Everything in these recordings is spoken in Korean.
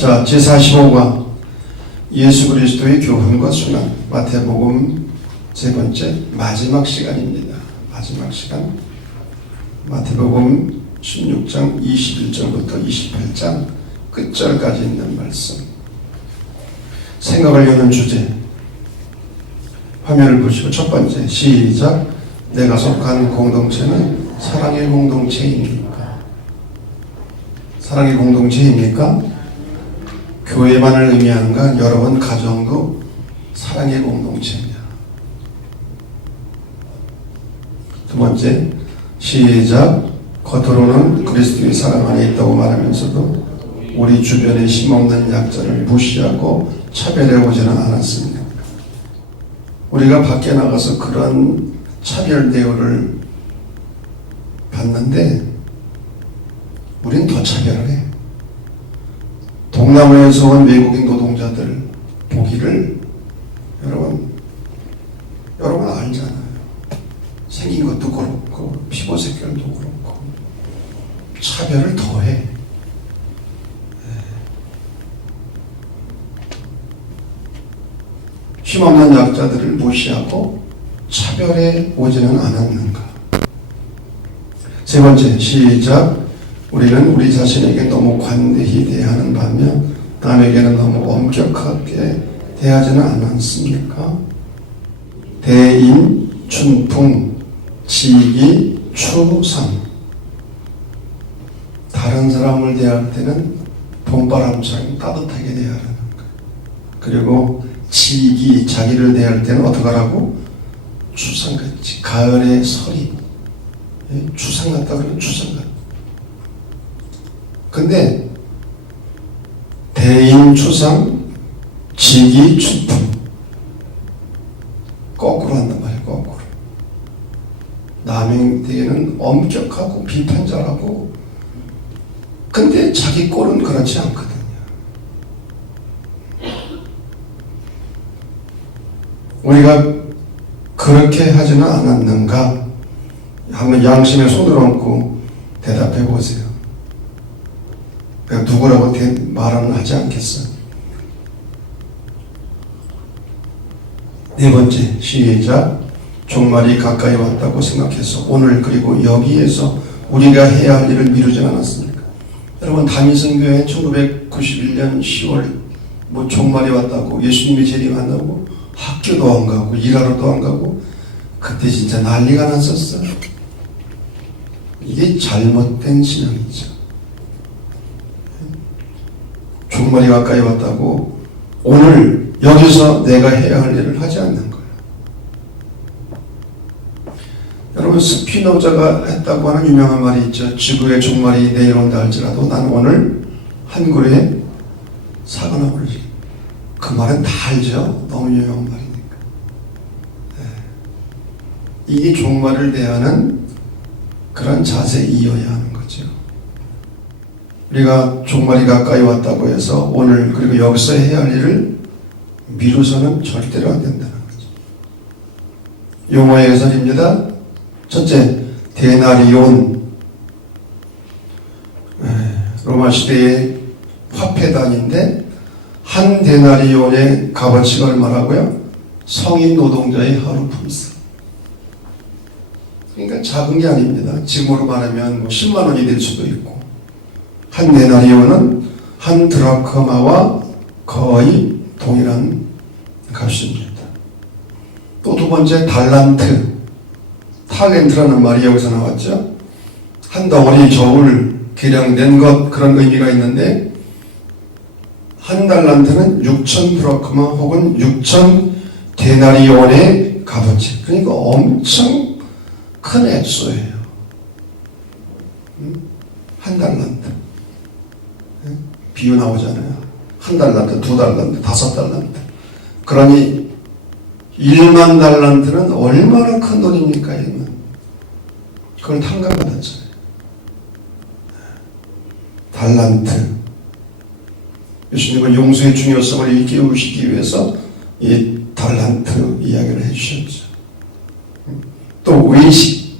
자, 제45과 예수 그리스도의 교훈과 순환, 마태복음 세 번째 마지막 시간입니다. 마지막 시간, 마태복음 16장 21절부터 28장 끝절까지 있는 말씀. 생각을 여는 주제, 화면을 보시고 첫 번째, 시작. 내가 속한 공동체는 사랑의 공동체입니까? 사랑의 공동체입니까? 교회만을 의미하는가? 여러분 가정도 사랑의 공동체냐? 두 번째, 시작. 겉으로는 그리스도의 사랑 안에 있다고 말하면서도 우리 주변에 힘없는 약자를 무시하고 차별해오지는 않았습니다. 우리가 밖에 나가서 그런 차별 대우를 받는데 우린 더 차별을 해. 동남아에서 온 외국인 노동자들 보기를 여러분 알잖아요. 생긴 것도 그렇고 피부 색깔도 그렇고 차별을 더해. 힘없는 약자들을 무시하고 차별해 오지는 않았는가? 세 번째, 시작. 우리는 우리 자신에게 너무 관대히 대하는 반면 남에게는 너무 엄격하게 대하지는 않았습니까? 대인, 춘풍, 지기, 추상. 다른 사람을 대할 때는 봄바람처럼 따뜻하게 대하라는 것. 그리고 지기, 자기를 대할 때는 어떻게 하라고? 추상같이, 가을의 서리. 추상 같다 그러면 추상 같다. 근데 대인, 추상, 지기, 춘풍. 거꾸로 한단 말이에요. 거꾸로. 남에게는 엄격하고 비판자라고. 근데 자기 꼴은 그렇지 않거든요. 우리가 그렇게 하지는 않았는가? 한번 양심에 손을 얹고 대답해 보세요. 내가 누구라고 말은 하지 않겠어. 네 번째, 시작. 종말이 가까이 왔다고 생각해서 오늘 그리고 여기에서 우리가 해야 할 일을 미루지 않았습니까? 여러분, 다미성교회 1991년 10월 종말이 왔다고, 예수님이 재림한다고 학교도 안 가고 일하러도 안 가고 그때 진짜 난리가 났었어요. 이게 잘못된 신앙이죠. 종말이 가까이 왔다고 오늘 여기서 내가 해야 할 일을 하지 않는 거예요. 여러분, 스피노자가 했다고 하는 유명한 말이 있죠. 지구의 종말이 내일 온다 할지라도 난 오늘 한 그루의 사과나무를. 그 말은 다 알죠. 너무 유명한 말이니까. 이게 종말을 대하는 그런 자세이어야 하는 거죠. 우리가 종말이 가까이 왔다고 해서 오늘 그리고 여기서 해야 할 일을 미루서는 절대로 안 된다는 거죠. 용어의 해설입니다. 첫째, 데나리온. 로마 시대의 화폐 단위인데 한 데나리온의 값어치가 얼마라고요? 성인 노동자의 하루 품삯. 그러니까 작은 게 아닙니다. 지금으로 말하면 10만 원이 될 수도 있고, 한 데나리온은 한 드라크마와 거의 동일한 값입니다. 또 두 번째, 달란트. 탈렌트라는 말이 여기서 나왔죠. 한 덩어리 저울 계량된 것, 그런 의미가 있는데 한 달란트는 6천 드라크마 혹은 6천 데나리온의 값어치. 그러니까 엄청 큰 액수예요. 한 달란트. 비유 나오잖아요. 한 달란트, 두 달란트, 5달란트. 그러니 1만 달란트는 얼마나 큰 돈입니까? 1만. 그걸 탕감받았잖아요. 달란트. 예수님은 용서의 중요성을 일깨우시기 위해서 이 달란트 이야기를 해주셨죠. 또 외식.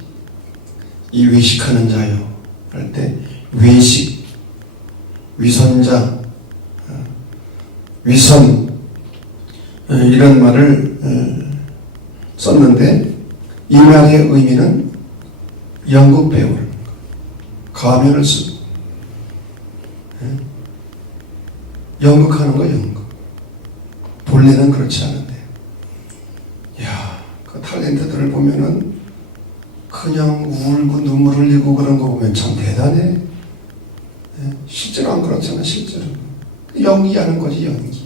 이 외식하는 자요 할 때 외식, 위선자, 위선, 이런 말을 썼는데, 이 말의 의미는 연극 배우를 가면을 쓰고 연극하는 거 연극. 본래는 그렇지 않은데, 그 탤런트들을 보면은 그냥 울고 눈물 흘리고 그런 거 보면 참 대단해. 실제로 안 그렇잖아. 실제로 연기하는 거지, 연기.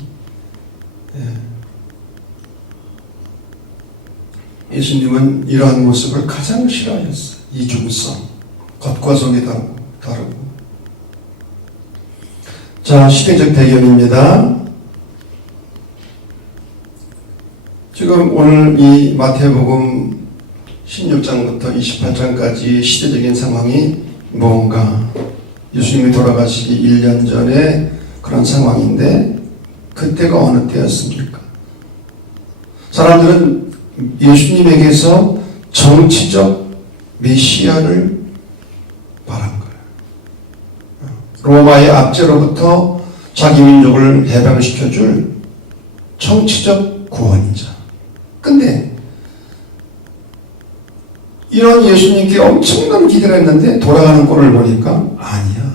예수님은 이러한 모습을 가장 싫어하셨어요. 이중성, 겉과 속이 다르고. 자, 시대적 배경입니다. 지금 오늘 이 마태복음 16장부터 28장까지 시대적인 상황이 뭔가, 예수님이 돌아가시기 1년 전에 그런 상황인데, 그때가 어느 때였습니까? 사람들은 예수님에게서 정치적 메시아를 바란 거예요. 로마의 압제로부터 자기 민족을 해방시켜줄 정치적 구원자. 근데 이런 예수님께 엄청난 기대를 했는데 돌아가는 꼴을 보니까 아니야.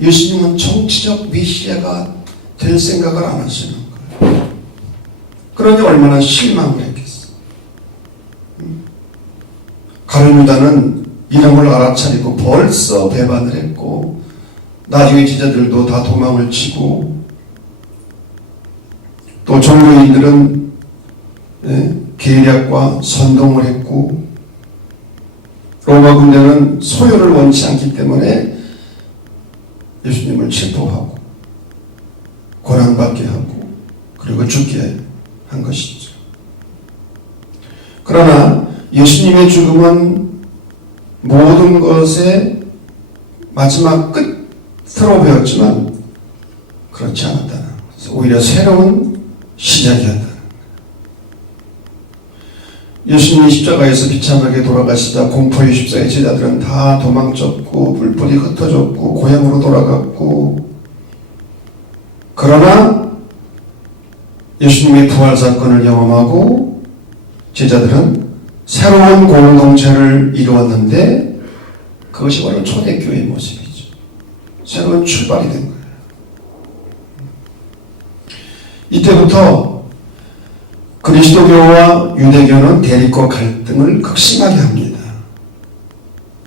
예수님은 정치적 메시아가 될 생각을 안 하시는 거예요. 그러니 얼마나 실망을 했겠어. 가룟 유다는 이름을 알아차리고 벌써 배반을 했고, 나중에 제자들도 다 도망을 치고, 또 종교인들은 계략과 선동을 했고, 로마 군대는 소요를 원치 않기 때문에 예수님을 체포하고 고난받게 하고 그리고 죽게 한 것이죠. 그러나 예수님의 죽음은 모든 것의 마지막 끝으로 배웠지만 그렇지 않았다는 것은 오히려 새로운 시작이었다는 거예요. 예수님이 십자가에서 비참하게 돌아가시자 공포의 십자가의 제자들은 다 도망쳤고 불불이 흩어졌고 고향으로 돌아갔고, 그러나 예수님의 부활 사건을 경험하고 제자들은 새로운 공동체를 이루었는데, 그것이 바로 초대교회의 모습이죠. 새로운 출발이 된 거예요. 이때부터 그리스도교와 유대교는 대립과 갈등을 극심하게 합니다.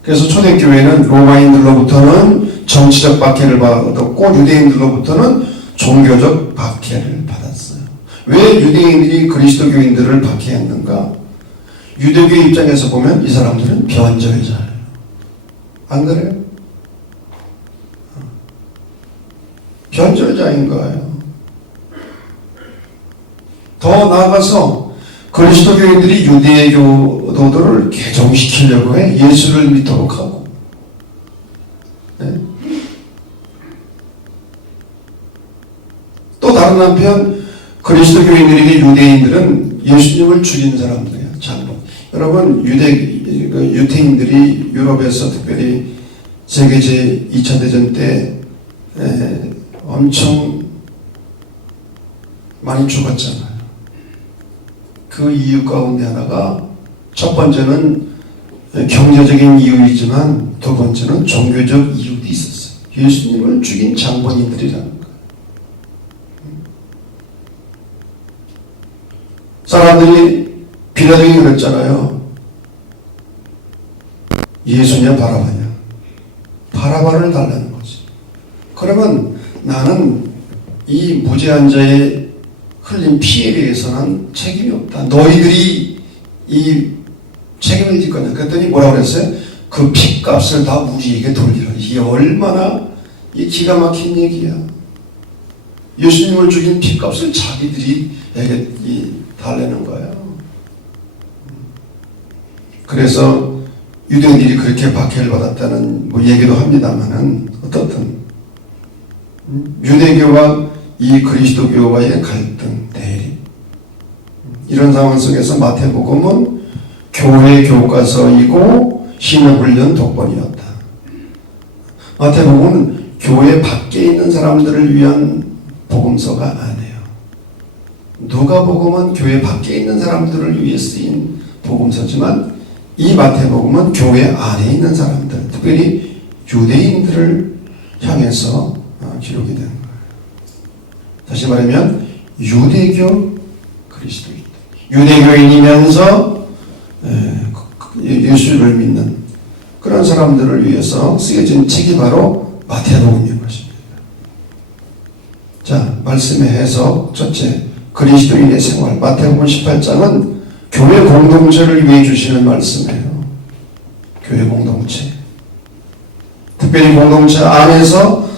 그래서 초대교회는 로마인들로부터는 정치적 박해를 받았고 유대인들로부터는 종교적 박해를 받았어요. 왜 유대인들이 그리스도교인들을 박해했는가? 유대교 입장에서 보면 이 사람들은 변절자예요. 안 그래요? 변절자인 거예요. 더 나아가서 그리스도교인들이 유대교도들을 개종시키려고 해. 예수를 믿도록 하고. 또 다른 한편 그리스도교인들에게 유대인들은 예수님을 죽인 사람들이에요. 장본. 여러분, 유태인들이 유럽에서 특별히 세계 제2차 대전 때 엄청 많이 죽었잖아요. 그 이유 가운데 하나가, 첫 번째는 경제적인 이유이지만 두 번째는 종교적 이유도 있었어요. 예수님을 죽인 장본인들이라는 거예요. 사람들이 빌라도에게 그랬잖아요. 예수냐 바라바냐. 바라바를 달라는 거지. 그러면 나는 이 무죄한 자의 흘린 피에 대해서는 책임이 없다. 너희들이 이 책임을 질 거냐. 그랬더니 뭐라고 그랬어요? 그 피값을 다 우리에게 돌리라. 이게 얼마나 이 기가 막힌 얘기야. 예수님을 죽인 피값을 자기들이 달래는 거예요. 그래서 유대인들이 그렇게 박해를 받았다는 얘기도 합니다만은, 어떻든 유대교와 이 그리스도교와의 갈등, 대립, 이런 상황 속에서 마태복음은 교회 교과서이고 신학훈련 독본이었다. 마태복음은 교회 밖에 있는 사람들을 위한 복음서가 아니에요. 누가복음은 교회 밖에 있는 사람들을 위해 쓰인 복음서지만 이 마태복음은 교회 안에 있는 사람들, 특별히 유대인들을 향해서 기록이 되는 거예요. 다시 말하면 유대교 그리스도인, 유대교인이면서 예수를 믿는 그런 사람들을 위해서 쓰여진 책이 바로 마태복음인 것입니다. 자, 말씀의 해석 첫째, 그리스도인의 생활. 마태복음 18장은 교회 공동체를 위해 주시는 말씀이에요. 교회 공동체. 특별히 공동체 안에서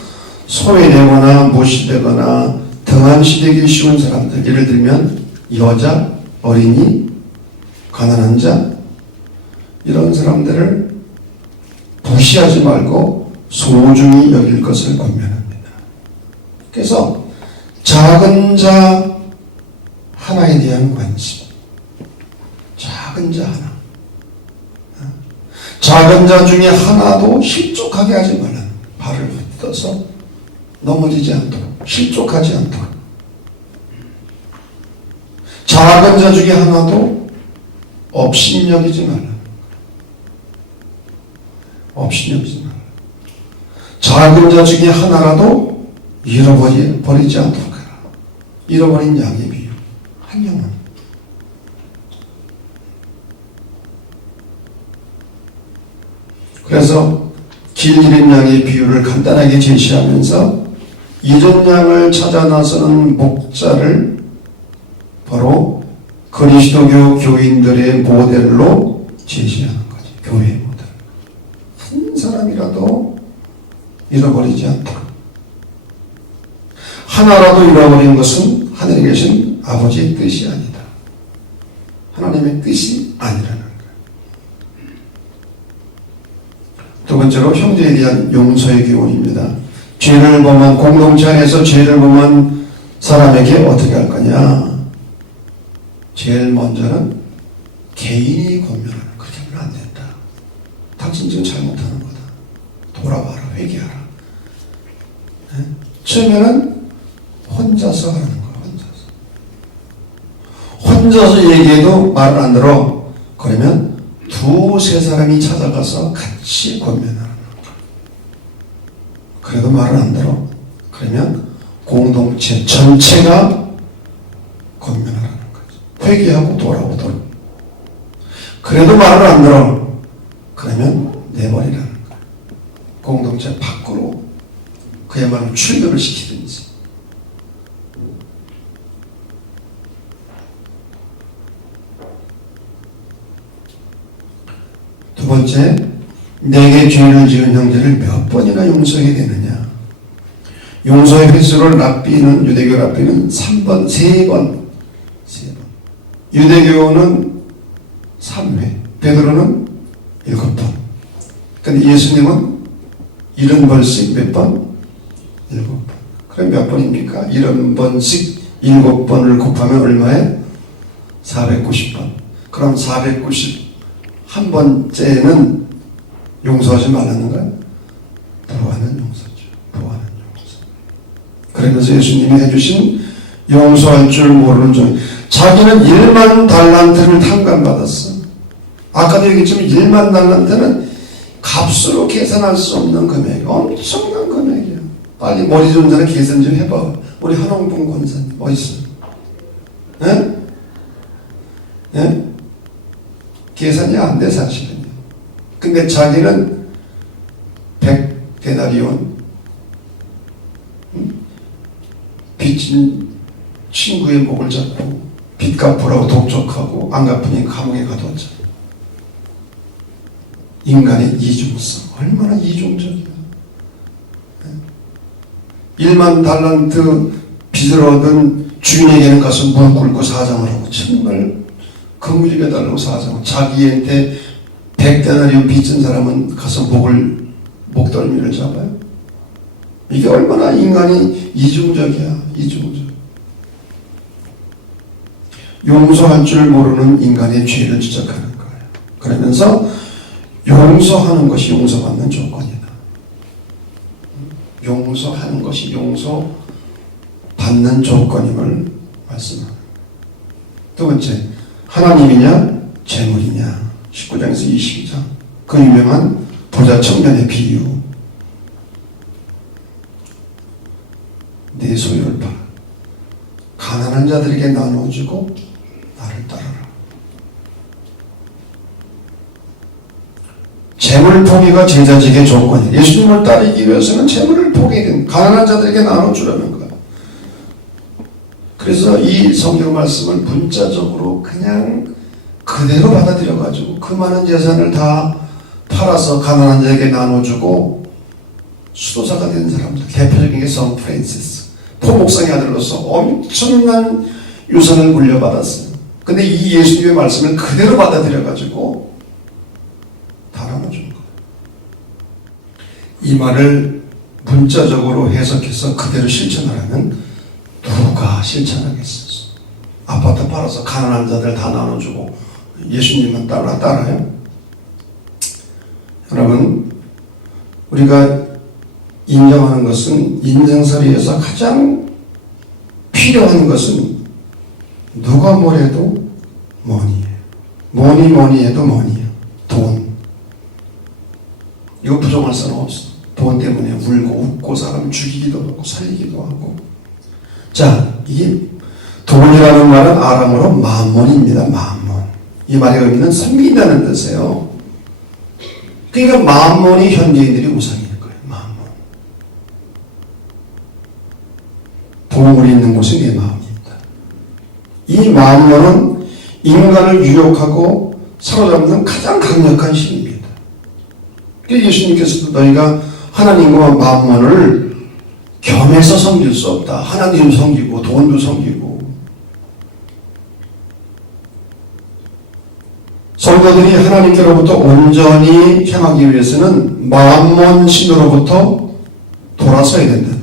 소외되거나 무시되거나 등한시되기 쉬운 사람들, 예를 들면 여자, 어린이, 가난한 자, 이런 사람들을 무시하지 말고 소중히 여길 것을 권면합니다. 그래서 작은 자 하나에 대한 관심, 작은 자 하나, 작은 자 중에 하나도 실족하게 하지 말라는, 발을 흩어서 넘어지지 않도록, 실족하지 않도록, 작은 자 중에 하나도 업신여기지 말라, 업신여기지 말라. 작은 자 중에 하나라도 잃어버리지 않도록 해라. 잃어버린 양의 비유, 한 영혼. 그래서 길 잃은 양의 비유를 간단하게 제시하면서 잃은 양을 찾아 나서는 목자를 바로 그리스도교 교인들의 모델로 제시하는 거지. 교회의 모델. 한 사람이라도 잃어버리지 않도록. 하나라도 잃어버린 것은 하늘에 계신 아버지의 뜻이 아니다. 하나님의 뜻이 아니라는 거예요. 두 번째로 형제에 대한 용서의 교훈입니다. 죄를 범한 공동체 안에서 죄를 범한 사람에게 어떻게 할 거냐? 제일 먼저는 개인이 권면하는, 그렇게 하면 안 된다. 당신 지금 잘못하는 거다. 돌아봐라, 회개하라. 네? 처음에는 혼자서 하는 거야, 혼자서 얘기해도 말을 안 들어. 그러면 두세 사람이 찾아가서 같이 권면하는 거야. 그래도 말을 안 들어. 그러면 공동체 전체가 권면하라는 거지. 회개하고 돌아오도록. 그래도 말을 안 들어. 그러면 내버리라는 거야. 공동체 밖으로 그야말로 출교를 시키든지. 두 번째, 내게 죄를 지은 형제를 몇 번이나 용서하게 되느냐? 용서의 횟수를 랍비는, 유대교 랍비는 3번, 3번. 유대교는 3회, 베드로는 7번. 근데 예수님은 70번씩 몇 번? 7번. 그럼 몇 번입니까? 70번씩 7번을 곱하면 얼마에? 490번. 그럼 491번째는 용서하지 말라는 거야? 부하는 용서죠. 부하는 용서. 그러면서 예수님이 해주신 용서할 줄 모르는 종. 자기는 1만 달란트를 탕감받았어. 아까도 얘기했지만 1만 달란트는 값으로 계산할 수 없는 금액. 엄청난 금액이야. 빨리 머리 좀 전에 계산 좀 해봐. 우리 한홍봉 권사님 어딨어? 예? 예? 계산이 안 돼, 사실은. 근데 자기는 100데나리온 빚진 친구의 목을 잡고 빚 갚으라고 독촉하고 안 갚으니 감옥에 가두었잖아. 인간의 이중성, 얼마나 이중적이야. 1만 달란트 빚을 얻은 주인에게는 가서 무릎 꿇고 사정을 하고, 정말 그물이게 달라고 사정. 자기한테 100데나리온 빚진 사람은 가서 목덜미를 잡아요. 이게 얼마나 인간이 이중적이야. 이중적. 용서할 줄 모르는 인간의 죄를 지적하는 거예요. 그러면서 용서하는 것이 용서받는 조건이다. 용서하는 것이 용서받는 받는 조건임을 말씀합니다. 두 번째, 하나님이냐 재물이냐. 19장에서 22장 그 유명한 부자 청년의 비유. 내 소유를 팔아 가난한 자들에게 나눠주고 나를 따르라. 재물 포기가 제자직의 조건이에요. 예수님을 따르기 위해서는 재물을 포기해야 됩니다. 가난한 자들에게 나눠주라는 거예요. 그래서 이 성경 말씀을 문자적으로 그냥 그대로 받아들여가지고 그 많은 재산을 다 팔아서 가난한 자에게 나눠주고 수도사가 된 사람들, 대표적인 게 성 프란시스, 포목상의 아들로서 엄청난 유산을 물려받았어요. 근데 이 예수님의 말씀을 그대로 받아들여가지고 다 나눠준 거예요. 이 말을 문자적으로 해석해서 그대로 실천하려면 누가 실천하겠어요? 아파트 팔아서 가난한 자들 다 나눠주고 예수님은 따라요? 여러분, 우리가 인정하는 것은 인생살이에서 가장 필요한 것은 누가 뭐래도 머니예요. 뭐니 해도 머니예요. 돈. 이거 부정할 사람 없어. 돈 때문에 울고 웃고 사람 죽이기도 하고 살리기도 하고. 자, 이게 돈이라는 말은 아람어로 마몬입니다. 마몬. 이 말의 의미는 섬긴다는 뜻이에요. 그러니까 마몬이 현대인들이 우상인 거예요. 마몬. 보물이 있는 곳이 내 마음입니다. 이 마몬은 인간을 유혹하고 사로잡는 가장 강력한 힘입니다. 그래서 예수님께서도 너희가 하나님과 마몬을 겸해서 섬길 수 없다. 하나님 섬기고 돈도 섬기고. 성도들이 하나님께로부터 온전히 향하기 위해서는 마몬 신으로부터 돌아서야 된다.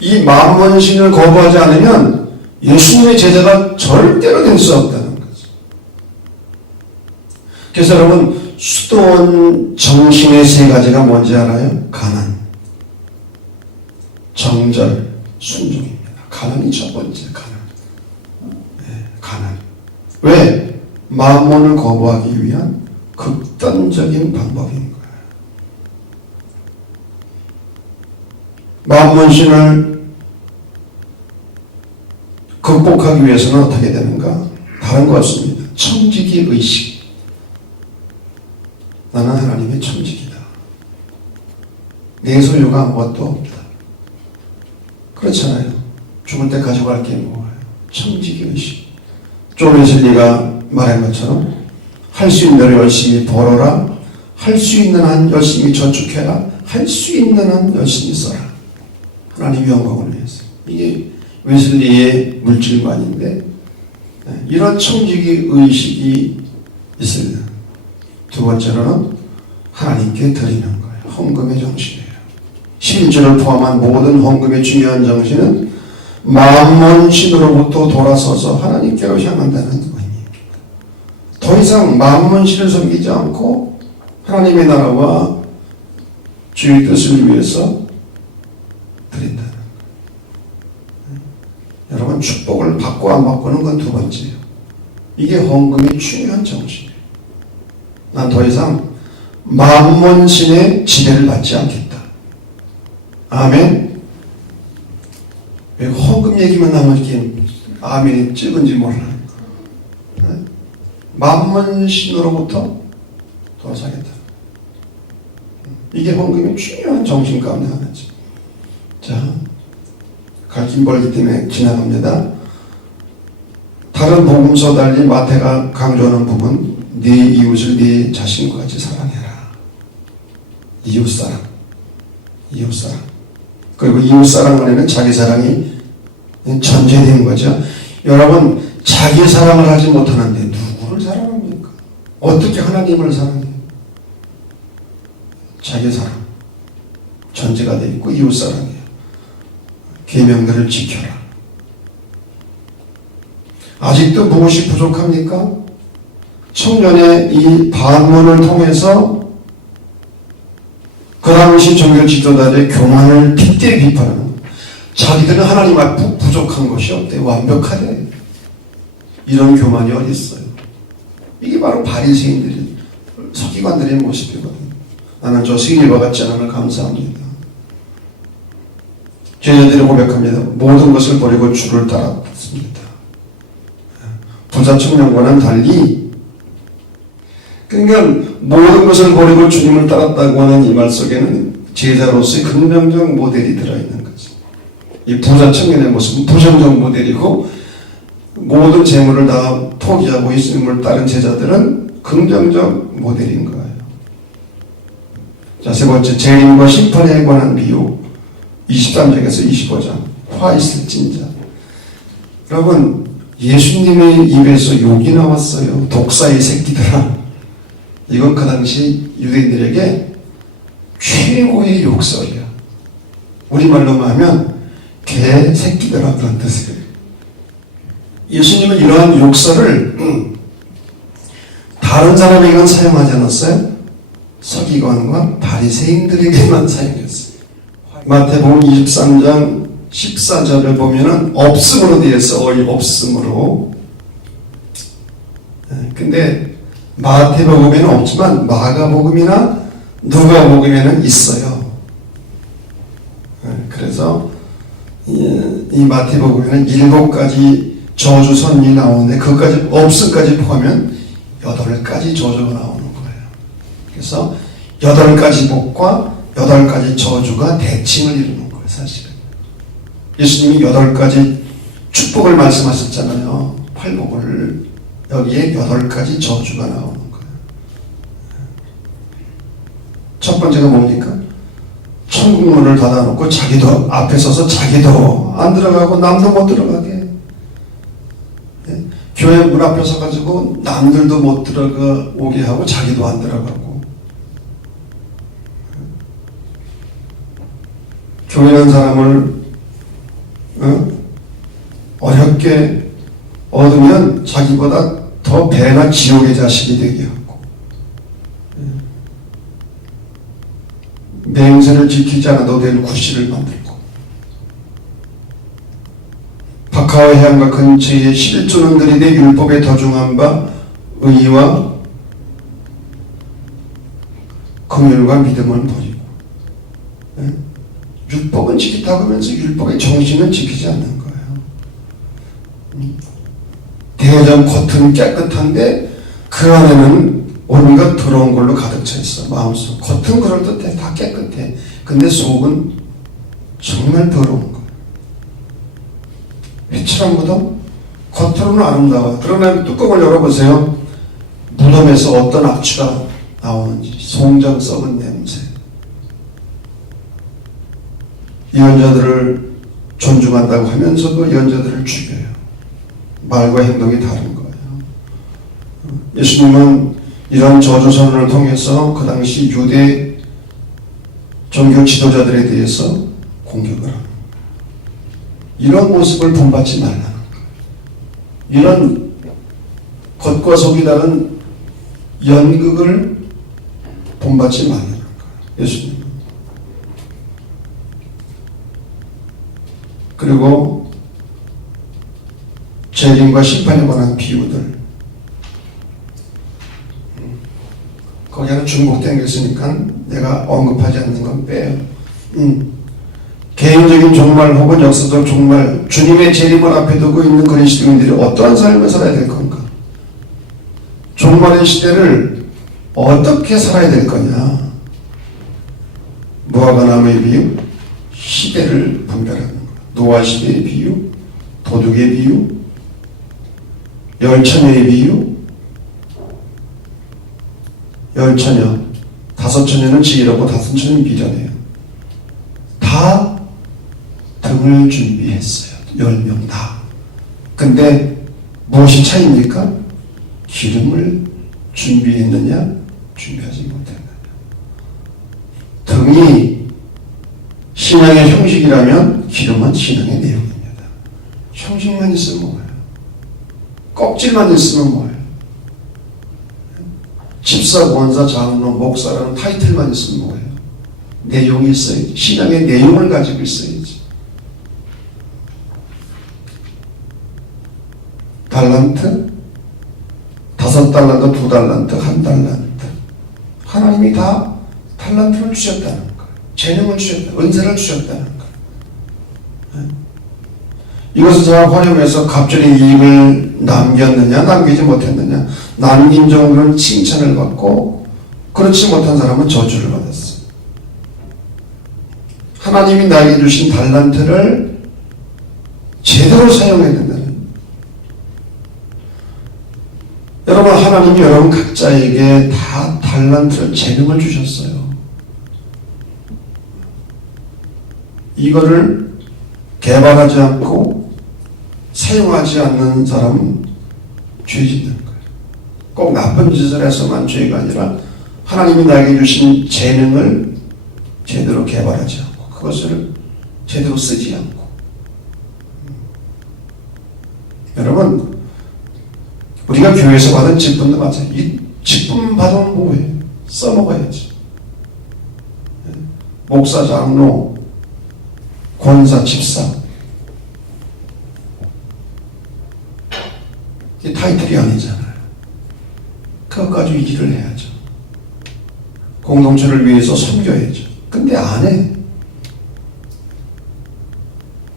이 마몬 신을 거부하지 않으면 예수님의 제자가 절대로 될 수 없다는 거죠. 그래서 여러분, 수도원 정신의 세 가지가 뭔지 알아요? 가난, 정절, 순종입니다. 가난이 첫 번째, 가난. 네, 가난. 왜? 마몬을 거부하기 위한 극단적인 방법인 거예요. 마몬신을 극복하기 위해서는 어떻게 되는가? 다른 거 없습니다. 청지기 의식. 나는 하나님의 청지기다. 내 소유가 아무것도 없다. 그렇잖아요. 죽을 때 가져갈 게 뭐예요? 청지기 의식. 존 웨슬리가 말한 것처럼 할 수 있는 대로 열심히 벌어라. 할 수 있는 한 열심히 저축해라. 할 수 있는 한 열심히 써라. 하나님 영광을 위해서. 이게 웨슬리의 물질관인데 이런 청지기 의식이 있습니다. 두 번째로는 하나님께 드리는 거예요. 헌금의 정신이에요. 11조를 포함한 모든 헌금의 중요한 정신은 만몬신으로부터 돌아서서 하나님께로 향한다는 의미입니다. 더 이상 만몬신을 섬기지 않고 하나님의 나라와 주의 뜻을 위해서 드린다는 거예요. 여러분, 축복을 받고 안 받고는 건 두 번째예요. 이게 헌금의 중요한 정신이에요. 난 더 이상 만몬신의 지배를 받지 않겠다. 아멘. 왜 헌금 얘기만 나면 이렇게 아멘이 찍은지 몰라요. 만몬신으로부터 돌아서겠다. 이게 헌금의 중요한 정신 가운데 하나지. 자, 갈긴 벌기 때문에 지나갑니다. 다른 복음서 달리 마태가 강조하는 부분, 네 이웃을 네 자신과 같이 사랑해라. 이웃사랑. 이웃사랑. 그리고 이웃사랑 안에는 자기 사랑이 전제되는 거죠. 여러분, 자기 사랑을 하지 못하는데 누구를 사랑합니까? 어떻게 하나님을 사랑해요? 자기 사랑 전제가 되어 있고 이웃사랑이에요. 계명들을 지켜라. 아직도 무엇이 부족합니까? 청년의 이 반문을 통해서 그 당시 종교 지도자들의 교만을 핏대에 비판하는, 자기들은 하나님 앞에 부족한 것이 없대. 완벽하대. 이런 교만이 어디 있어요? 이게 바로 바리새인들이, 서기관들의 모습이거든. 나는 저 승리와 같지 않음을 감사합니다. 제자들이 고백합니다. 모든 것을 버리고 주를 따랐습니다. 부자 청년과는 달리, 그러니까 모든 것을 버리고 주님을 따랐다고 하는 이 말 속에는 제자로서의 긍정적 모델이 들어있는 거죠. 이 부자 청년의 모습은 부정적 모델이고, 모든 재물을 다 포기하고 예수님을 따른 제자들은 긍정적 모델인 거예요. 자, 세 번째, 재림과 심판에 관한 비유 23장에서 25장. 화 있을진자. 여러분, 예수님의 입에서 욕이 나왔어요. 독사의 새끼들아. 이건 그 당시 유대인들에게 최고의 욕설이야. 우리말로 하면 개새끼들아, 그런 뜻이에요. 예수님은 이러한 욕설을 다른 사람에게는 사용하지 않았어요. 서기관과 바리새인들에게만 사용했어요. 마태복음 23장 14절을 보면은 없음으로 되어 있어. 없음으로. 근데 마태복음에는 없지만 마가복음이나 누가복음에는 있어요. 그래서 이 마태복음에는 7가지 저주 선언이 나오는데 그것까지 없음까지 포함하면 8가지 저주가 나오는 거예요. 그래서 8가지 복과 8가지 저주가 대칭을 이루는 거예요. 사실은 예수님이 8가지 축복을 말씀하셨잖아요. 팔복을. 여기에 8가지 저주가 나오는 거예요. 첫 번째가 뭡니까? 천국 문을 닫아놓고 자기도 앞에 서서 자기도 안 들어가고 남도 못 들어가게. 교회 문 앞에 서가지고 남들도 못 들어오게 하고 자기도 안 들어가고. 교회라는 사람을 어렵게 얻으면 자기보다 더 배나 지옥의 자식이 되게 하고, 맹세를 지키지 않아도 될 구실을 만들고, 박하와 해안가 근처에 실주는 들이대 율법에 더중한 바 의와 긍휼과 믿음을 버리고, 율법은 지키다고 하면서 율법의 정신은 지키지 않는 거예요. 대전 겉은 깨끗한데 그 안에는 온갖 더러운 걸로 가득 차 있어. 마음속 겉은 그럴듯해, 다 깨끗해. 근데 속은 정말 더러운 거예요. 회칠한 무덤? 겉으로는 아름다워. 그러나 뚜껑을 열어보세요. 무덤에서 어떤 악취가 나오는지. 송장 썩은 냄새. 예언자들을 존중한다고 하면서도 예언자들을 죽여요. 말과 행동이 다른 거예요. 예수님은 이런 저주 선언을 통해서 그 당시 유대 종교 지도자들에 대해서 공격을 합니다. 이런 모습을 본받지 말라는 거예요. 이런 겉과 속이 다른 연극을 본받지 말라는 거예요. 예수님. 그리고 재림과 심판에 관한 비유들, 거기는 중복된 게 있으니까 내가 언급하지 않는 건 빼요. 개인적인 종말 혹은 역사적 종말, 주님의 재림을 앞에 두고 있는 그리스도인들이 어떠한 삶을 살아야 될 건가? 종말의 시대를 어떻게 살아야 될 거냐? 무화과 나무의 비유, 시대를 분별하는 것. 노아 시대의 비유, 도둑의 비유, 열처녀의 비유. 열처녀, 5처녀는 지혜롭고 5처녀는 미련해요. 다 등을 준비했어요. 10명 다. 근데 무엇이 차이입니까? 기름을 준비했느냐, 준비하지 못했느냐. 등이 신앙의 형식이라면 기름은 신앙의 내용입니다. 형식만 있으면 뭐예요? 껍질만 있으면 뭐예요? 집사, 권사, 장로, 목사라는 타이틀만 있으면 뭐예요? 내용이 있어야지. 신앙의 내용을 가지고 있어야지. 달란트, 5달란트, 2달란트, 1달란트. 하나님이 다 달란트를 주셨다는 거예요. 재능을 주셨다, 은사를 주셨다는 거예요. 이것을 잘 활용해서 갑절의 이익을 남겼느냐, 남기지 못했느냐. 남긴 정도는 칭찬을 받고, 그렇지 못한 사람은 저주를 받았어요. 하나님이 나에게 주신 달란트를 제대로 사용해야 된다는 거예요. 여러분, 하나님이 여러분 각자에게 다 달란트를, 재능을 주셨어요. 이거를 개발하지 않고 사용하지 않는 사람은 죄 짓는 거예요. 꼭 나쁜 짓을 해서만 죄가 아니라 하나님이 나에게 주신 재능을 제대로 개발하지 않고 그것을 제대로 쓰지 않고. 여러분, 우리가 교회에서 받은 직분도 맞아요. 이 직분 받으면 뭐예요? 써먹어야지. 목사, 장로, 권사, 집사. 이게 타이틀이 아니잖아요. 그것까지 일을 해야죠. 공동체를 위해서 섬겨야죠. 근데 안 해.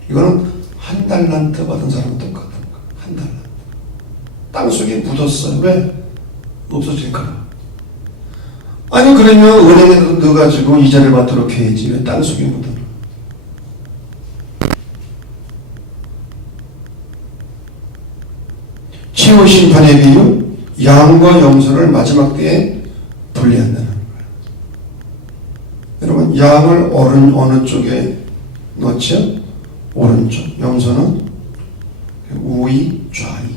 이거는 1달란트 받은 사람 똑같은 거야. 1달란트. 땅속에 묻었어요. 왜? 없어질까? 아니, 그러면 은행에 넣어가지고 이자를 받도록 해야지. 왜 땅속에 묻어라? 최후 심판의 비유, 양과 염소를 마지막 때에 분리한다는 거예요. 여러분, 양을 어느 쪽에 놓죠? 오른쪽. 염소는 우위, 좌위.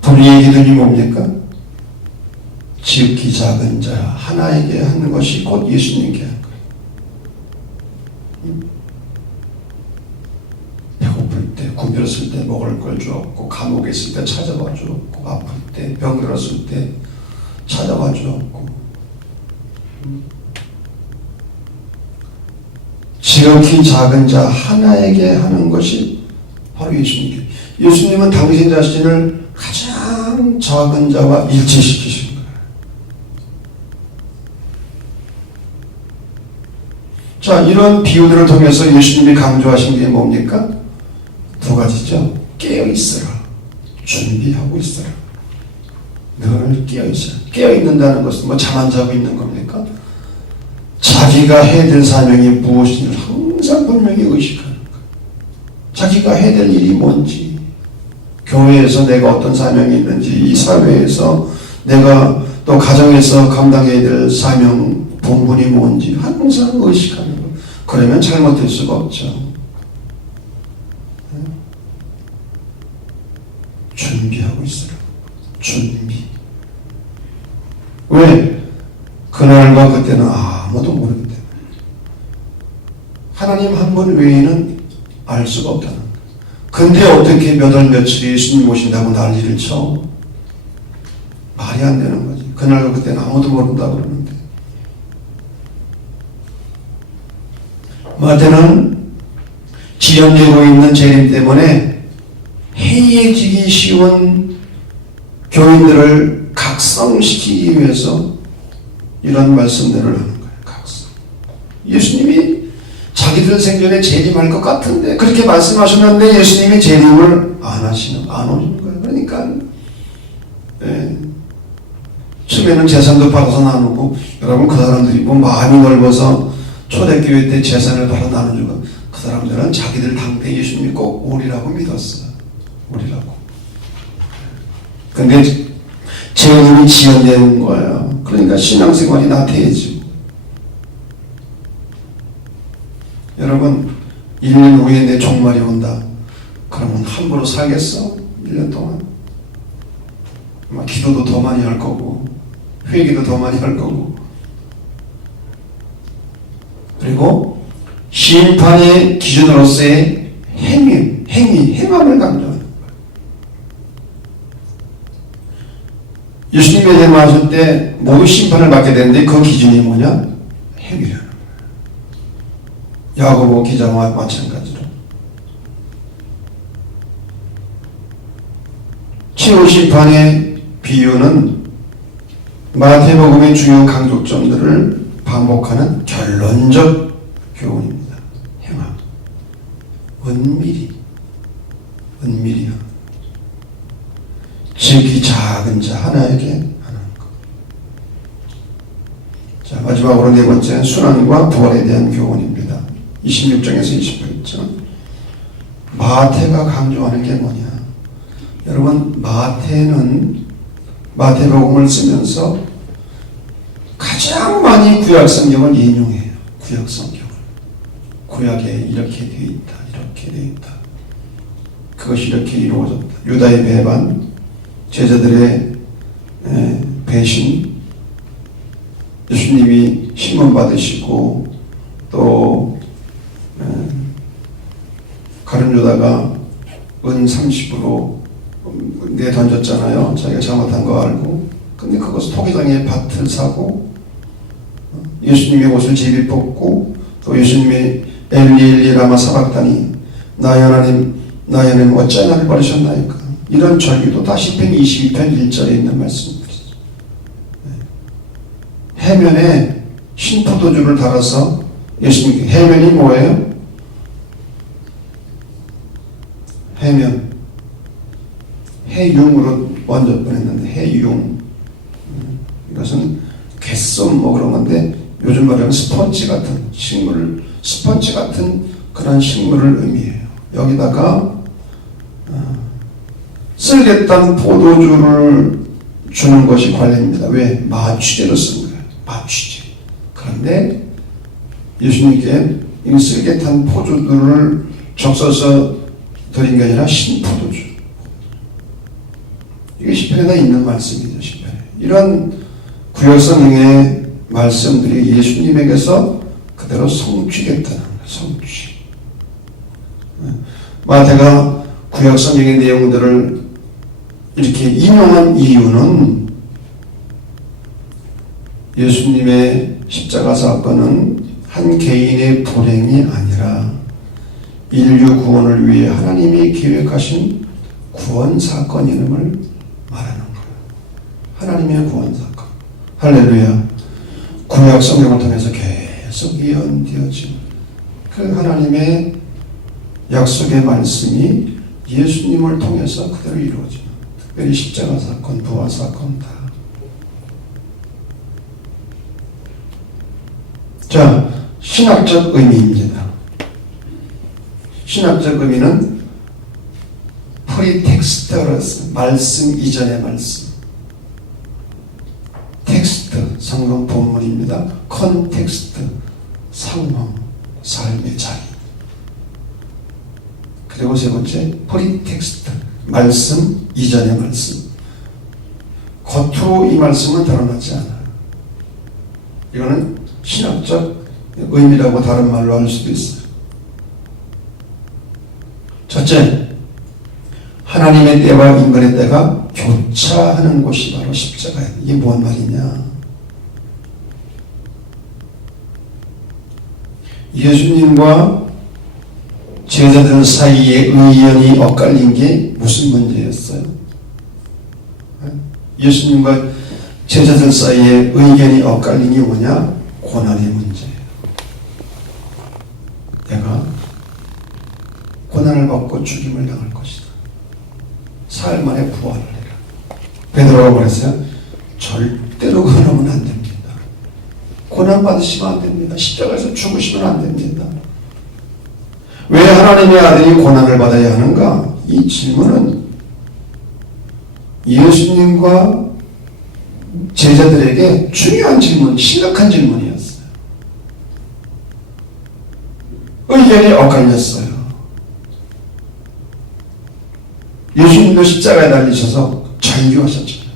분리의 기준이 뭡니까? 지극히 작은 자 하나에게 하는 것이 곧 예수님께 한 거예요. 배고플 때, 굶주렸을 때 먹을 걸 주었고, 감옥에 있을 때 찾아봐 주었고, 아플 때, 병들었을 때 찾아봐 주었고, 지극히 작은 자 하나에게 하는 것이 바로 예수님께. 예수님은 당신 자신을 가장 작은 자와 일치시키신 거예요. 자, 이런 비유들을 통해서 예수님이 강조하신 게 뭡니까? 2가지죠. 깨어있으라. 준비하고 있으라. 늘 깨어있으라. 깨어있는다는 것은 뭐 잠 안 자고 있는 겁니까? 자기가 해야 될 사명이 무엇인지를 항상 분명히 의식하는 거예요. 자기가 해야 될 일이 뭔지, 교회에서 내가 어떤 사명이 있는지, 이 사회에서 내가 또 가정에서 감당해야 될 사명, 본분이 뭔지 항상 의식하는 거예요. 그러면 잘못될 수가 없죠. 준비하고 있어요. 준비. 왜? 그날과 그때는 아무도 모르기 때문에. 하나님 한 분 외에는 알 수가 없다는 거예요. 근데 어떻게 몇 월 며칠에 예수님 오신다고 난리를 쳐? 말이 안 되는 거지. 그날과 그때는 아무도 모른다고 그러는데. 마태는 지연되고 있는 재림 때문에 해이해지기 쉬운 교인들을 각성시키기 위해서 이런 말씀들을 하는 거예요. 각성. 예수님이 자기들 생전에 재림할 것 같은데 그렇게 말씀하셨는데 예수님이 재림을 안 오시는 거예요. 그러니까 처음에는 재산도 받아서 나누고, 여러분 그 사람들이 뭐 마음이 넓어서 초대교회 때 재산을 받아 나누고, 그 사람들은 자기들 당대 예수님이 꼭 오리라고 믿었어요. 오리라고. 근데 재림이 지연되는 거예요. 그러니까 신앙생활이 나태해지고. 여러분, 1년 후에 내 종말이 온다. 그러면 함부로 살겠어? 1년 동안? 아마 기도도 더 많이 할 거고, 회개도 더 많이 할 거고. 그리고 심판의 기준으로서의 행함을 강조하는 거예요. 예수님에 대해 말하실 때 모두 심판을 받게 되는데 그 기준이 뭐냐? 행위라는 거예요. 야고보 기자와 마찬가지로. 최후심판의 비유는 마태복음의 주요 강조점들을 반복하는 결론적 교훈입니다. 행함, 은밀히 지극히 작은 자 하나에게 하는 것. 자, 마지막으로 네 번째, 순환과 부활에 대한 교훈입니다. 26장에서 28장. 마태가 강조하는 게 뭐냐? 여러분, 마태는 마태복음을 쓰면서 가장 많이 구약성경을 인용해요. 구약성경을. 구약에 이렇게 되어 있다. 이렇게 되어 있다. 그것이 이렇게 이루어졌다. 유다의 배반, 제자들의 배신, 예수님이 심문 받으시고 또 가룟 유다가 은 30으로 내던졌잖아요. 자기가 잘못한 거 알고. 근데 그것을 토기장에 밭을 사고 예수님의 옷을 제비 뽑고 또 예수님의 엘리 라마 사박다니 나의 하나님 어찌 나를 버리셨나이까. 이런 절기도 다 시편 22편 1절에 있는 말씀입니다. 해면에 신포도주를 달아서 예수님께, 해면이 뭐예요? 해면, 해융으로 먼저 보냈는데 해융, 이것은 갯솜 뭐 그런 건데 요즘 말하면 스펀지 같은 식물을, 스펀지 같은 그런 식물을 의미해요. 여기다가 쓸개탄 포도주를 주는 것이 관례입니다. 왜? 마취제로 쓴 거예요. 마취제. 그런데 예수님께 이 쓸개탄 포도주를 적셔서 드린 게 아니라 신포도주. 이게 시편에 있는 말씀이죠. 시편에. 이런 구약성경의 말씀들이 예수님에게서 그대로 성취됐다는 거예요. 성취. 마태가 구약성경의 내용들을 이렇게 인용한 이유는 예수님의 십자가 사건은 한 개인의 불행이 아니라 인류 구원을 위해 하나님이 계획하신 구원 사건임을 말하는 거예요. 하나님의 구원 사건. 할렐루야. 구약 성경을 통해서 계속 예언되어진 그 하나님의 약속의 말씀이 예수님을 통해서 그대로 이루어지는, 특별히 십자가 사건, 부활 사건 다. 자, 신학적 의미입니다. 신학적 의미는 프리텍스트로서, 말씀 이전의 말씀. 텍스트, 성경 본문입니다. 컨텍스트, 상황, 삶의 자리. 그리고 세 번째, 프리텍스트, 말씀 이전의 말씀. 겉으로 이 말씀은 드러나지 않아요. 이거는 신학적 의미라고 다른 말로 할 수도 있어요. 첫째, 하나님의 때와 인간의 때가 교차하는 곳이 바로 십자가예요. 이게 뭔 말이냐? 예수님과 제자들 사이에 의견이 엇갈린 게 무슨 문제였어요? 예수님과 제자들 사이에 의견이 엇갈린 게 뭐냐? 고난의 문제예요. 내가 고난을 받고 죽임을 당할 것이다. 사흘 만에 부활을 해라. 베드로가 말했어요. 절대로 그러면 안 됩니다. 고난 받으시면 안 됩니다. 십자가에서 죽으시면 안 됩니다. 왜 하나님의 아들이 고난을 받아야 하는가? 이 질문은 예수님과 제자들에게 중요한 질문, 심각한 질문이었어요. 의견이 엇갈렸어요. 예수님도 십자가에 달리셔서 절규하셨잖아요.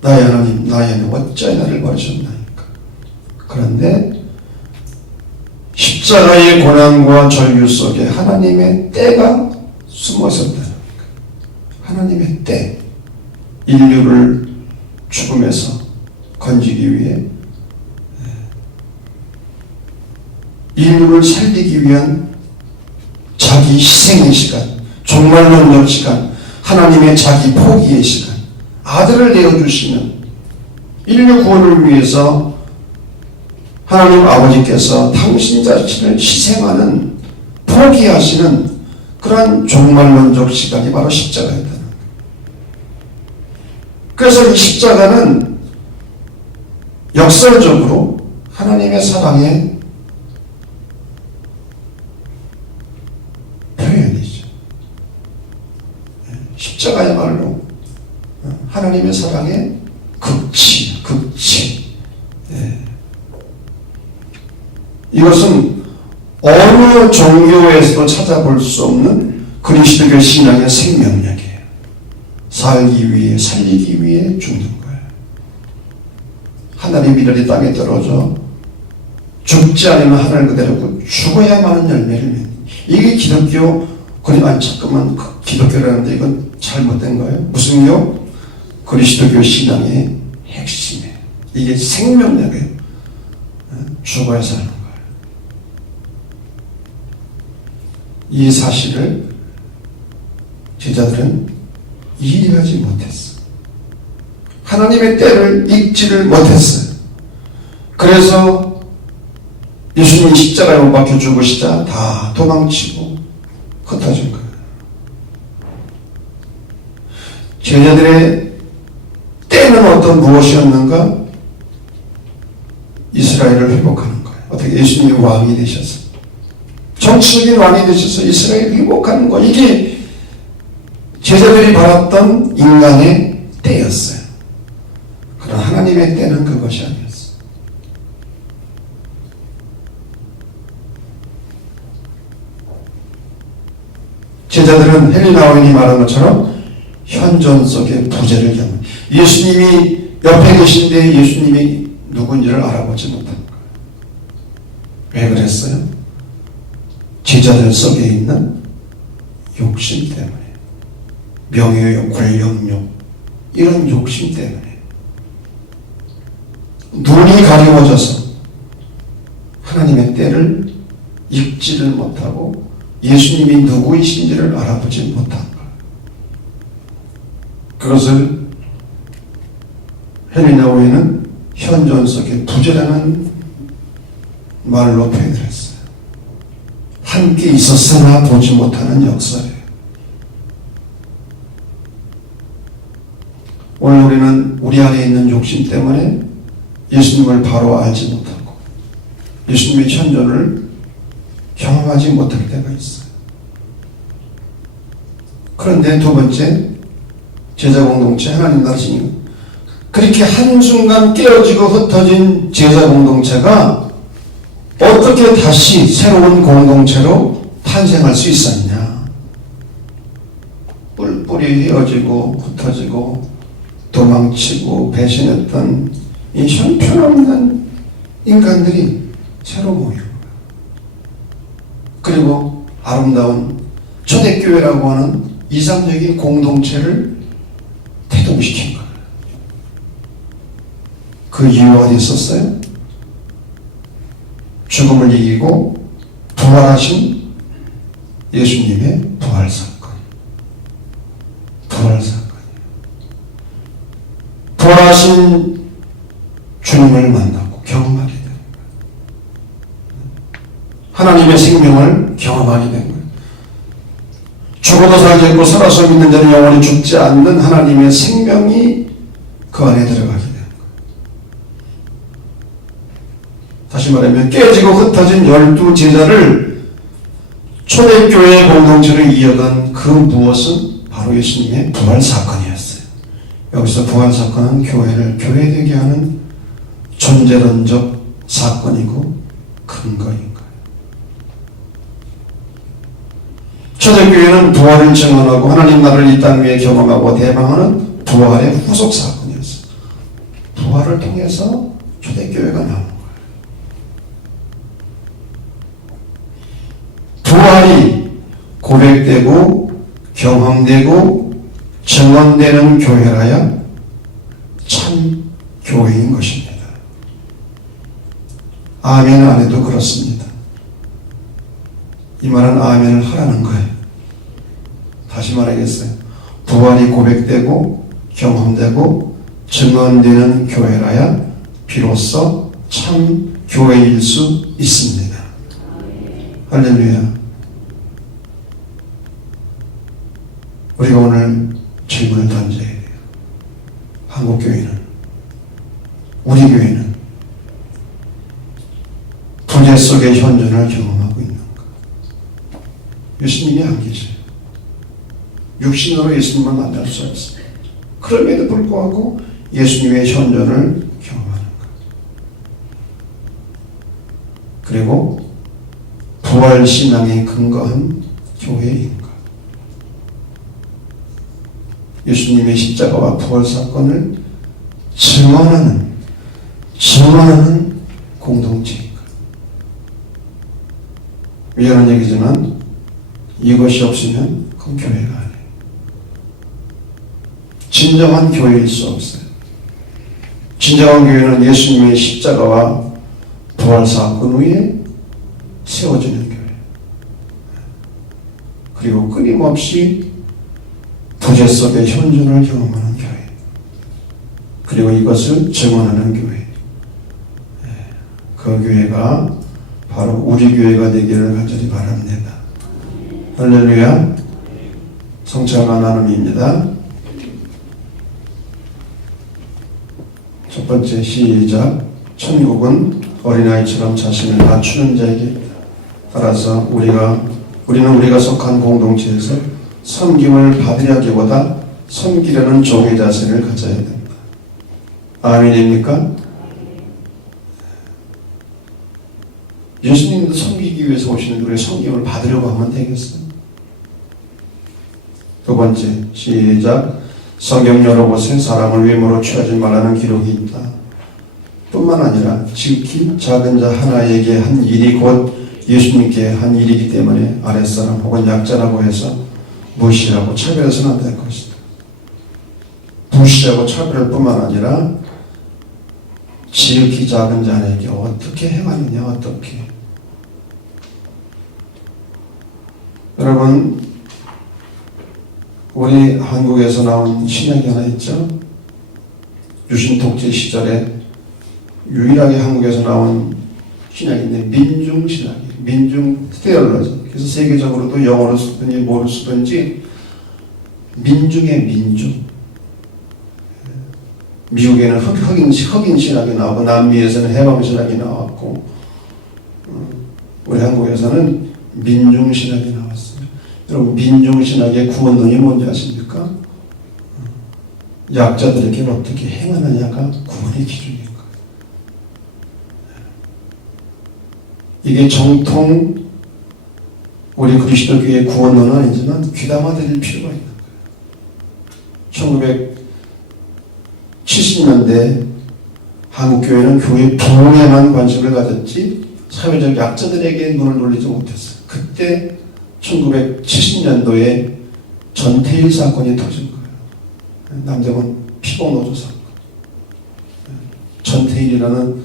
나의 하나님, 나의 하나님, 어찌 나를 버리셨나이까. 그런데 십자가의 고난과 절규 속에 하나님의 때가 숨어 있었다는 거예요. 하나님의 때, 인류를 죽음에서 건지기 위해, 인류를 살리기 위한 자기 희생의 시간, 종말론적 시간, 하나님의 자기 포기의 시간, 아들을 내어주시는 인류 구원을 위해서 하나님 아버지께서 당신 자신을 희생하는, 포기하시는 그러한 종말론적 시간이 바로 십자가였다는 거예요. 그래서 이 십자가는 역설적으로 하나님의 사랑의 표현이죠. 십자가야말로 하나님의 사랑의 극치. 이것은 어느 종교에서도 찾아볼 수 없는 그리스도교 신앙의 생명력이에요. 살기 위해, 살리기 위해 죽는 거예요. 하늘의 미랄이 땅에 떨어져 죽지 않으면 하늘 그대로고 죽어야만 열매를 맺는, 이게 기독교. 아니 잠깐만, 기독교라는데 이건 잘못된 거예요. 무슨 교? 그리스도교 신앙의 핵심이에요. 이게 생명력이에요. 죽어야 사는 거예요. 이 사실을 제자들은 이해하지 못했어. 하나님의 때를 읽지를 못했어요. 그래서 예수님이 십자가에 못 박혀 죽으시자 다 도망치고 흩어진 거예요. 제자들의 때는 어떤 무엇이었는가? 이스라엘을 회복하는 거예요. 어떻게 예수님이 왕이 되셔서, 정치적인 왕이 되셔서 이스라엘을 회복하는 거, 이게 제자들이 바랐던 인간의 때였어요. 그러나 하나님의 때는 그것이 아니었어요. 제자들은 헬리나 오인이 말한 것처럼 현존 속의 부재를 경험. 예수님이 옆에 계신데 예수님이 누군지를 알아보지 못한 거예요. 왜 그랬어요? 제자들 속에 있는 욕심 때문에, 명예욕, 권력욕, 이런 욕심 때문에 눈이 가리워져서 하나님의 때를 읽지를 못하고 예수님이 누구이신지를 알아보지 못한 것. 그것을 헬리나 오이는 현존 속의 부재라는 말로 표현을 했어요. 함께 있었으나 보지 못하는 역사예요. 오늘 우리는 우리 안에 있는 욕심 때문에 예수님을 바로 알지 못하고 예수님의 현존을 경험하지 못할 때가 있어요. 그런데 두 번째, 제자 공동체, 하나님 나라시니 그렇게 한순간 깨어지고 흩어진 제자 공동체가 어떻게 다시 새로운 공동체로 탄생할 수 있었냐? 뿔뿔이 헤어지고 흩어지고 도망치고 배신했던 이 형편없는 인간들이 새로 모이고, 그리고 아름다운 초대교회라고 하는 이상적인 공동체를 태동시킨 거예요. 그 이유가 어디 있었어요? 죽음을 이기고 부활하신 예수님의 부활사건. 부활하신 주님을 만나고 경험하게 된 거예요. 하나님의 생명을 경험하게 된 거예요. 죽어도 살겠고 살아서 믿는 자는 영원히 죽지 않는 하나님의 생명이 그 안에 들어가게 된 거예요. 다시 말하면 깨지고 흩어진 12제자를 초대교회의 공동체를 이어간 그 무엇은 바로 예수님의 부활사건이었어요. 여기서 부활사건은 교회를 교회되게 하는 존재론적 사건이고 근거인 거예요. 초대교회는 부활을 증언하고 하나님 나라를 이 땅 위에 경험하고 대방하는 부활의 후속 사건이었어요. 부활을 통해서 초대교회가 나온 거예요. 부활이 고백되고 경험되고 증언되는 교회라야 참 교회인 것입니다. 아멘 안 해도 그렇습니다. 이 말은 아멘을 하라는 거예요. 다시 말하겠어요. 부활이 고백되고 경험되고 증언되는 교회라야 비로소 참 교회일 수 있습니다. 할렐루야. 우리가 오늘 질문을 던져야 돼요. 한국교회는, 우리 교회는 부재 속의 현존을 경험하고 있는가? 예수님이 안 계셔요. 육신으로 예수님을 만날 수 없어요. 그럼에도 불구하고 예수님의 현존을 경험하는 것. 그리고 부활신앙에 근거한 교회인 것. 예수님의 십자가와 부활 사건을 증언하는 공동체인 것. 미안한 얘기지만 이것이 없으면 그건 교회가 아니에요. 진정한 교회일 수 없어요. 진정한 교회는 예수님의 십자가와 부활 사건 위에 세워지는 교회. 그리고 끊임없이 부재 속의 현존을 경험하는 교회. 그리고 이것을 증언하는 교회. 그 교회가 바로 우리 교회가 되기를 간절히 바랍니다. 할렐루야. 성찬과 나눔입니다. 첫 번째 시작. 천국은 어린아이처럼 자신을 낮추는 자에게 있다. 따라서 우리는 우리가 속한 공동체에서 섬김을 받으려기보다 섬기려는 종의 자세를 가져야 된다. 아멘입니까? 예수님도 섬기기 위해서 오시는데 우리가 섬김을 받으려고 하면 되겠어요? 두 번째 시작. 성경 여러 곳에 사람을 외모로 취하지 말라는 기록이 있다. 뿐만 아니라 지극히 작은 자 하나에게 한 일이 곧 예수님께 한 일이기 때문에 아랫사람 혹은 약자라고 해서 무시하고 차별해서는 안 될 것이다. 무시하고 차별할 뿐만 아니라 지극히 작은 자에게 어떻게 행하느냐, 어떻게. 여러분, 우리 한국에서 나온 신약이 하나 있죠. 유신 독재 시절에 유일하게 한국에서 나온 신약인데 민중신학이에요. 민중 테올로지. 그래서 세계적으로도 영어로 쓰든지 뭐로 쓰든지 민중의 민중. 미국에는 흑인 신학이 나오고 남미에서는 해방 신학이 나왔고 우리 한국에서는 민중 신학이 나왔어요. 여러분, 민중 신학의 구원론이 뭔지 아십니까? 약자들에게 어떻게 행하느냐가 구원의 기준인 거예요. 이게 정통 우리 그리스도교의 구원론은 아니지만 귀담아드릴 필요가 있는 거예요. 1970년대 한국교회는 교회 부흥에만 관심을 가졌지 사회적 약자들에게 눈을 돌리지 못했어요. 그때 1970년도에 전태일 사건이 터진 거예요. 남대문 피고노조 사건. 전태일이라는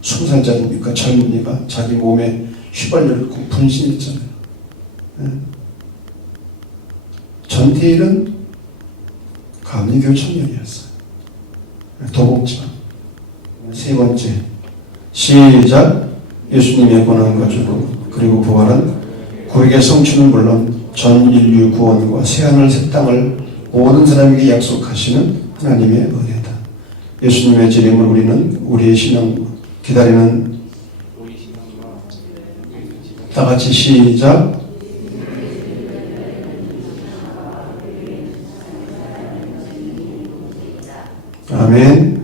20살짜리니까 젊은이가 자기 몸에 휘발유를 꼭 분신했잖아요. 전태일은 감리교 청년이었어요. 도곡지방. 세 번째 시작. 예수님의 고난과 죽음 그리고 부활은 구약의 성취는 물론 전 인류 구원과 새하늘 새 땅을 모든 사람에게 약속하시는 하나님의 은혜다. 예수님의 재림을 우리는 우리의 신앙 기다리는 다 같이 시작. 아멘.